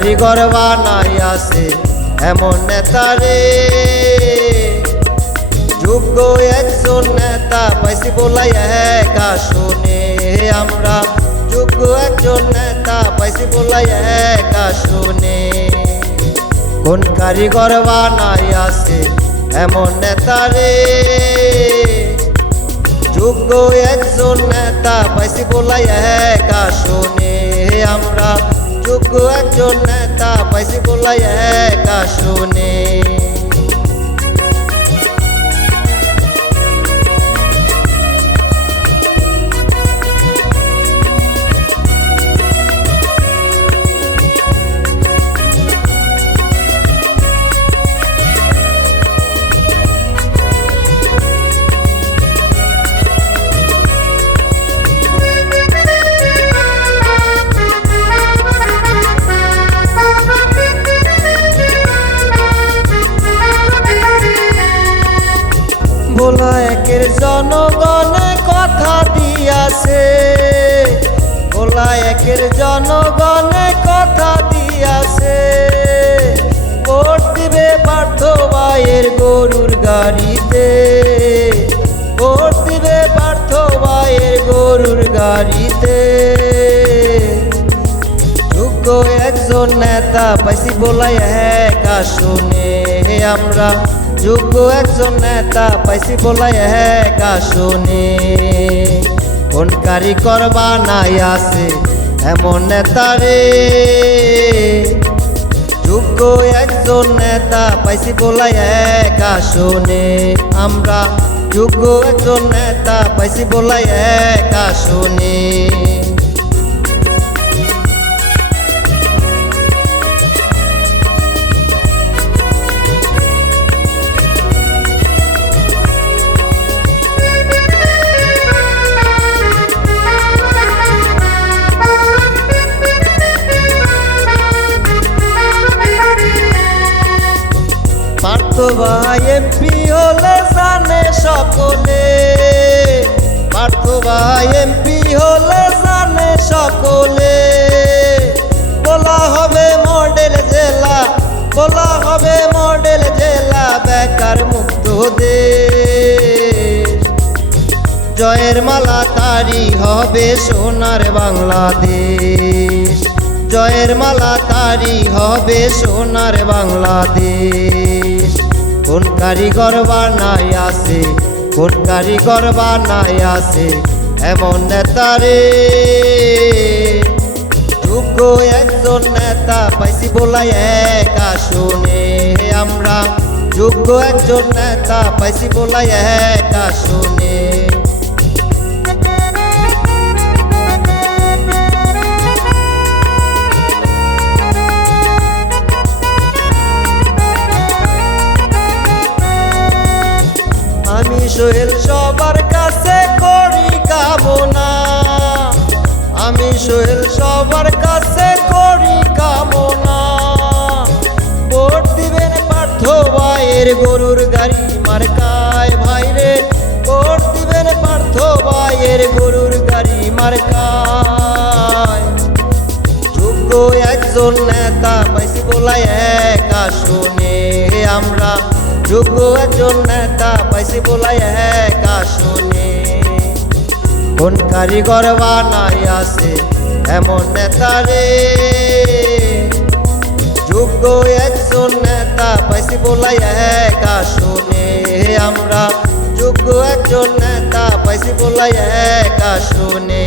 কারিগর বানাই আছে এমন নেতারে, যোগ্য একজন নেতা পাইছি বলাই এক আসনে। আমরা যোগ্য একজন নেতা পাইছি বলাই এক আসনে। কোন কারিগর বানাই আছে এমন নেতারে, যোগ্য একজন নেতা পাইছি বলাই এক আসনে। আমরা যোগ্য একজন নেতা পাইছি বলাই এক আসনে। ভোলা একের জনগণে কথা দিয়াছে, ভোলা একের জনগণে কথা দিয়াছে। ভোট দিবে পার্থ ভাইয়ের গরুর গাড়িতে, ভোট দিবে পার্থ ভাইয়ের গরুর গাড়িতে। যোগ্য একজন নেতা পাইছি বলাই এক আসনে। আমরা যোগ্য একজন নেতা পাইছি বলাই এক আসনে। কোন কারিগর বানাই আছে এমন নেতারে, যোগ্য একজন নেতা পাইছি বলাই এক আসনে। আমরা যোগ্য একজন নেতা পাইছি বলাই এক আসনে। পার্থ ভাই এমপি হলে জানে সকলে, পার্থ ভাই এমপি হলে জানে সকলে। বলা হবে মডেল জেলা, বলা হবে মডেল জেলা, বেকার মুক্ত দেশ। জয়ের মালা তারি হবে সোনার বাংলাদেশ, জয়ের মালা তারি হবে সোনার বাংলাদেশ। কোন কারিগর বানাই আছে, কোন কারিগর বানাই আছে এমন নেতারে, যোগ্য একজন নেতা পাইছি বলাই এক আসনে। আমরা যোগ্য একজন নেতা পাইছি বলাই এক আসনে। আমি সোহেল সবার কাছে করি কামনা, আমি সোহেল সবার কাছে করি কামনা। ভোট দিবেন পার্থ ভাইয়ের গরুর গাড়ি মার্কায় ভাইরে, ভোট দিবেন পার্থ ভাইয়ের গরুর গাড়ি মার্কায়। যোগ্য একজন নেতা পাইছি বলাই এক আসনে। আমরা যোগ্য একজন নেতা পাইছি বলাই এক আসনে। কোন কারিগর বানাই আছে এমন নেতারে, যোগ্য একজন নেতা পাইছি বলাই এক আসনে। আমরা যোগ্য একজন নেতা পাইছি বলাই এক আসনে।